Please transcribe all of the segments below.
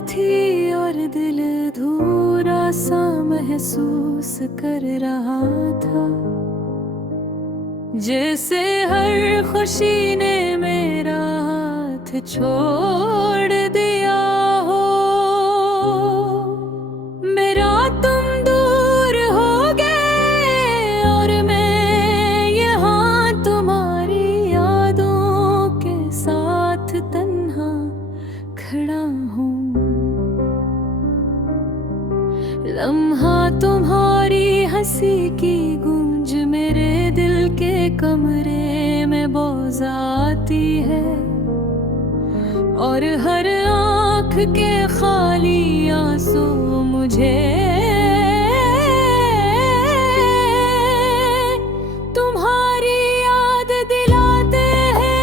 थी और दिल अधूरा सा महसूस कर रहा था, जैसे हर खुशी ने मेरा हाथ छोड़ दिया हो। मेरा तुम दूर हो गए और मैं यहाँ तुम्हारी यादों के साथ तन्हा खड़ा हूँ। लम्हा तुम्हारी हंसी की गूंज मेरे दिल के कमरे में बौझाती है, और हर आँख के खाली आंसू मुझे तुम्हारी याद दिलाते हैं।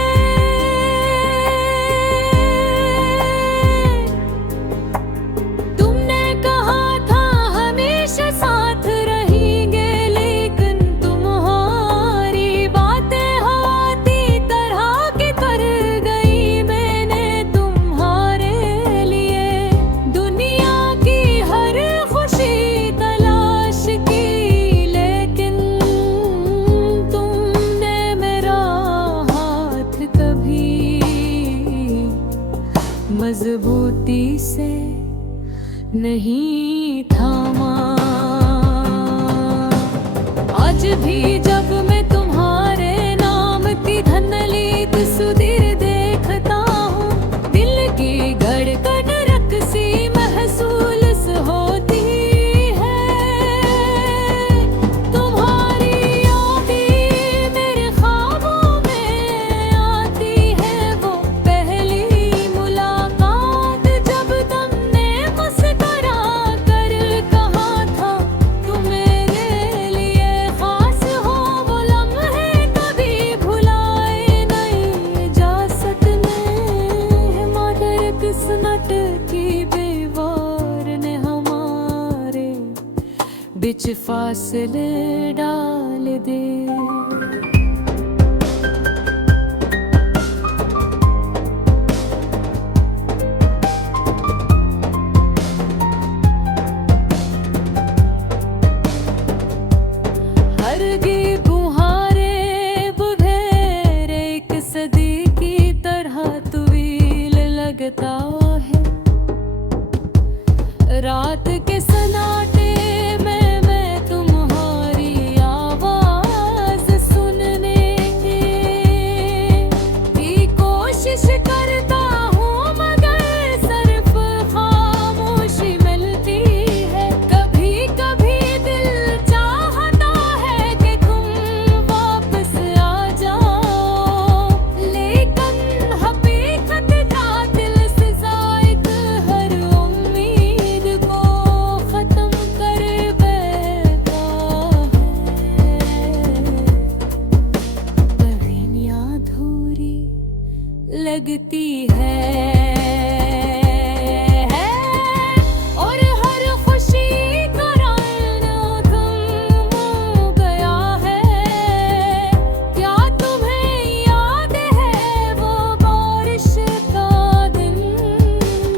तुमने कहा था हमेशा साथ रहेंगे, लेकिन तुम्हारी बातें हवाती तरह की कर गई। मैंने तुम्हारे लिए दुनिया की हर खुशी तलाश की, लेकिन तुमने मेरा हाथ कभी मजबूती से नहीं थामा। आज भी जब मैं तुम्हारे नाम की धनलीत सुधीर देखता हूँ, दिल की धड़कन रकसी महसूस होती है। तुम्हारी यादें मेरे ख्वाबों में आती है, वो पहली मुलाकात जब तुमने मुस्कुरा कर कहा था तुम मेरे लिए खास हो। वो लम्हे कभी भुलाए नहीं जा सकते, मगर किस्मत की दीवार ने हमारे बीच फासले डाल दे। हरगी तुम्हारे बुढ़ेर एक सदी की तरह तवील लगता है। रात के सन्नाटे में मैं तुम्हारी आवाज सुनने की कोशिश करता हूँ, मगर सिर्फ खामोशी मिलती है। कभी कभी दिल चाहता है कि तुम वापस आ जाओ, लेकिन हकीकत का दिल से जायक हर उम्मीद को खत्म कर बैठा है। कहानियाँ अधूरी लगती है, और हर खुशी का राना थम गया है। क्या तुम्हें याद है वो बारिश का दिन,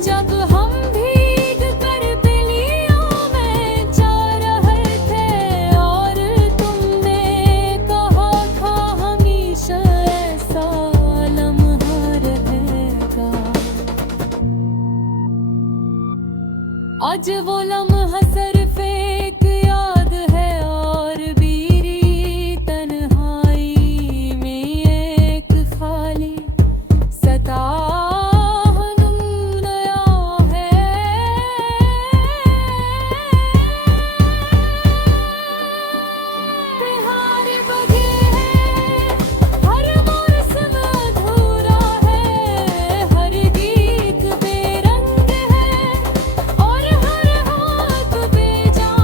जब हम भीग कर बिलियों में जा रहे थे, और तुमने कहा था हमेशा ऐसा लम्हा रहेगा। आज वो लम्हा सिर्फ एक याद है, और बीरी तन्हाई में एक खाली सताह नया है। बिहार बगे है, हर मौसम अधूरा है, हर गीत बेरंग है, और हर हाथ बेजान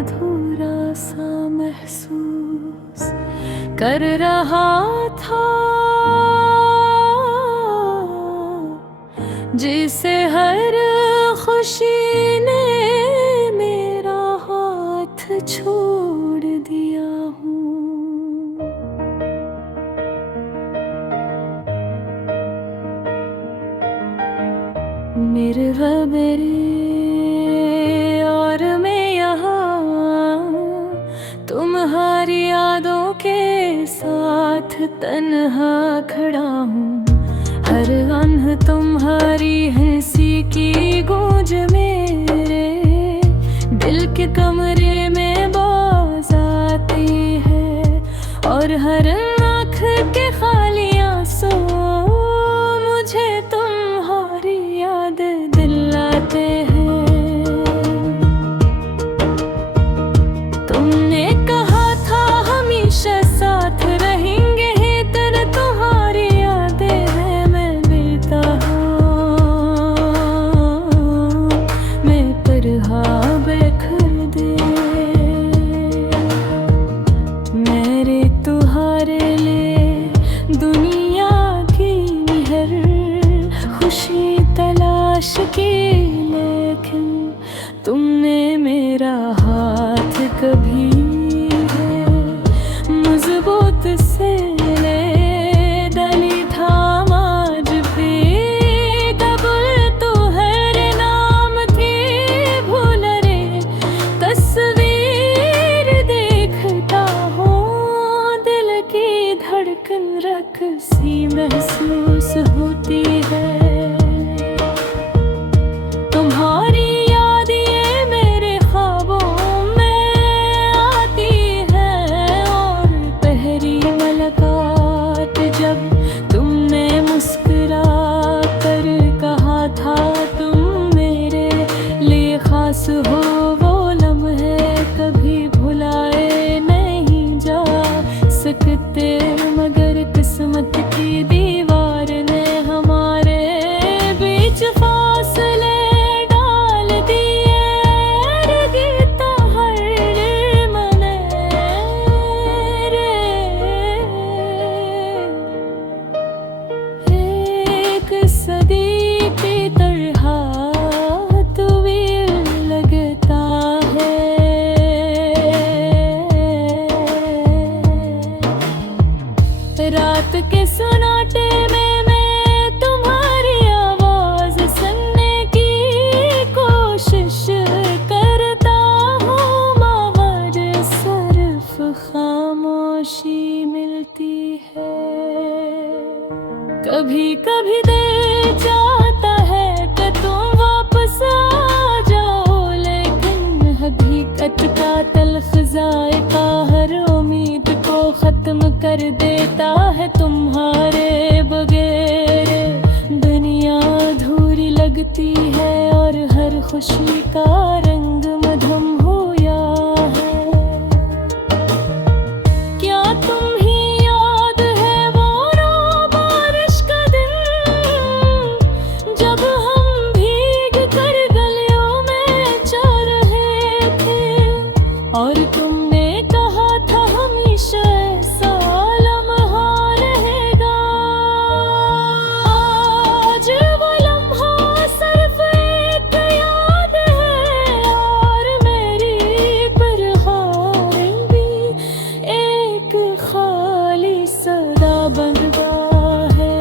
अधूरा सा महसूस कर रहा था, जिसे हर खुशी ने मेरा हाथ छोड़ दिया हूँ। मेरे और मैं यहाँ तुम्हारी यादों के साथ तन्हा खड़ा हूँ। हर अनह तुम्हारी हंसी की गूंज मेरे दिल के कमरे में बाज आती है, और हर आँख के खाली आंसू मुझे तुम्हारी याद दिलाते हैं। तुमने कहा था हमेशा साथ रहेंगे, तेरे तुम्हारी यादें हैं मैं मिलता हूँ, मैं तरह बेखर दे। मेरे तुम्हारे लिए दुनिया की हर खुशी तलाश की, लेकिन तुमने मेरा हाथ कभी मजबूत से ले दली थाम आज भी। कबूल तू हर नाम थी भूल रे, तस्वीर देखता हूँ दिल की धड़कन रख सी महसूस होती है। तुम्हारी याद ये मेरे ख्वाबों में आती है, और पहली मुलाकात जब तुमने मुस्कुरा कर कहा था तुम मेरे लिए खास हो, वो लम्हे कभी भुलाए नहीं जा सकते। मगर किस्मत की दीवार ने हमारे बीच फासले डाल दिए, गीता हर मने रे। एक सदी की तरह तू भी लगता है, रात के सन्नाटे में मैं तुम्हारी आवाज सुनने की कोशिश करता हूँ, मगर सिर्फ खामोशी मिलती है। कभी कभी दिल चाहता है कि तुम वापस आ जाओ, लेकिन हकीकत का तल्ख जायका हर उम्मीद को खत्म कर देता है। तुम्हारे बगैर दुनिया अधूरी लगती है, और हर खुशी का रंग मधुम हुआ है। क्या तुम ही याद है वो बारिश का दिन, जब हम भीग कर गलियों में जा रहे थे, और तुमने कहा था हमेशा ऐसा लम्हा रहेगा। आज वो लम्हा सिर्फ एक याद है, और मेरी परहार भी एक खाली सदा बनवा है।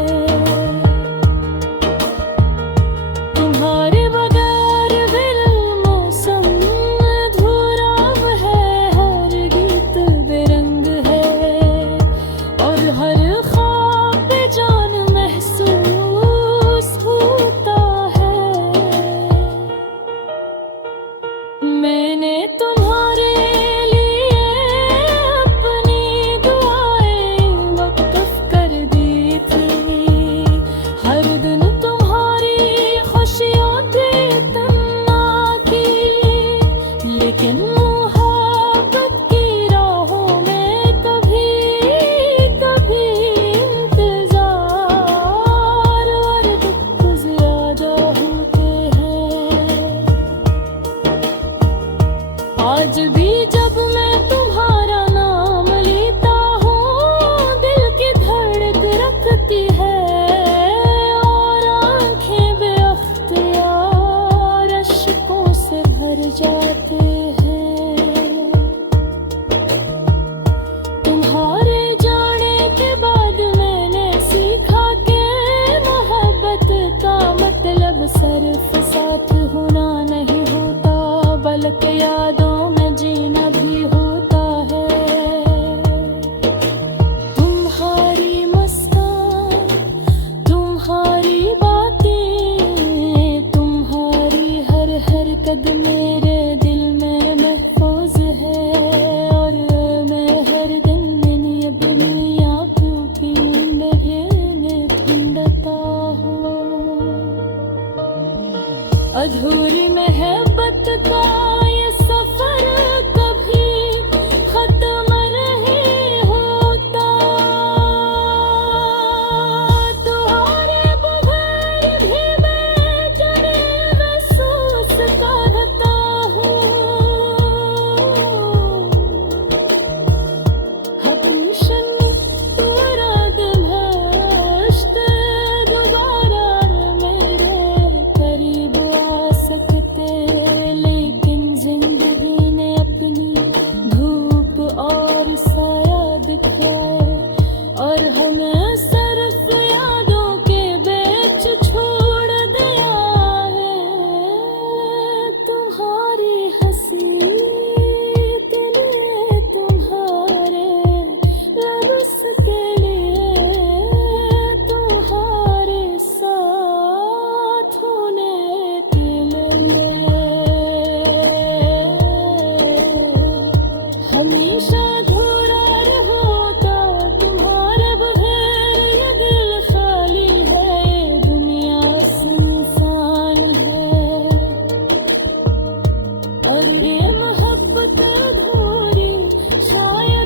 तुम्हारे बगैर दिल मौसम अधूरा है, हर गीत बेरंग है, और हर ख्वाब बेजान महसूस होता है। मैंने तुम्हारे लिए अपनी दुआएं वक्फ कर दी थी, हर दिन तुम्हारी खुशियों थी तन्ना की, लेकिन मोहब्बत की राहों में कभी कभी इंतजार और दुख ज्यादा होते हैं। आज भी जब मैं तुम्हारा नाम लेता हूँ दिल की धड़क रखती है और आंखें बेअख्तियार अश्कों से भर जाते हैं। तुम्हारे जाने के बाद मैंने सीखा कि मोहब्बत का मतलब सिर्फ साथ होना नहीं होता बल्कि यादों में जीना भी होता है। तुम्हारी मुस्कान, तुम्हारी बातें, तुम्हारी हर हरकत मेरे दिल में महफूज है और मैं हर दिन अपनी आँखों की नींद में ढूंढता हूँ। अधूरी मोहब्बत का ये सफर कभी खत्म नहीं होता। तुम्हारे बगैर भी मैं जड़े महसूस करता हूँ। हमेशा पूरा दिल हंसते दोबारा मेरे करीब आ सकते लेकिन जिंदगी ने अपनी धूप और साया दिखाए और हमें सिर्फ यादों के बीच छोड़ दिया है। तुम्हारी हंसी दिल तुम्हारे लफ्ज़ के लिए तुम्हारे साथ होने के लिए हमेशा अधूरा होता तुम्हारे बगैर ये दिल खाली है ये दुनिया सुनसान है और ये मोहब्बत अधूरी शायद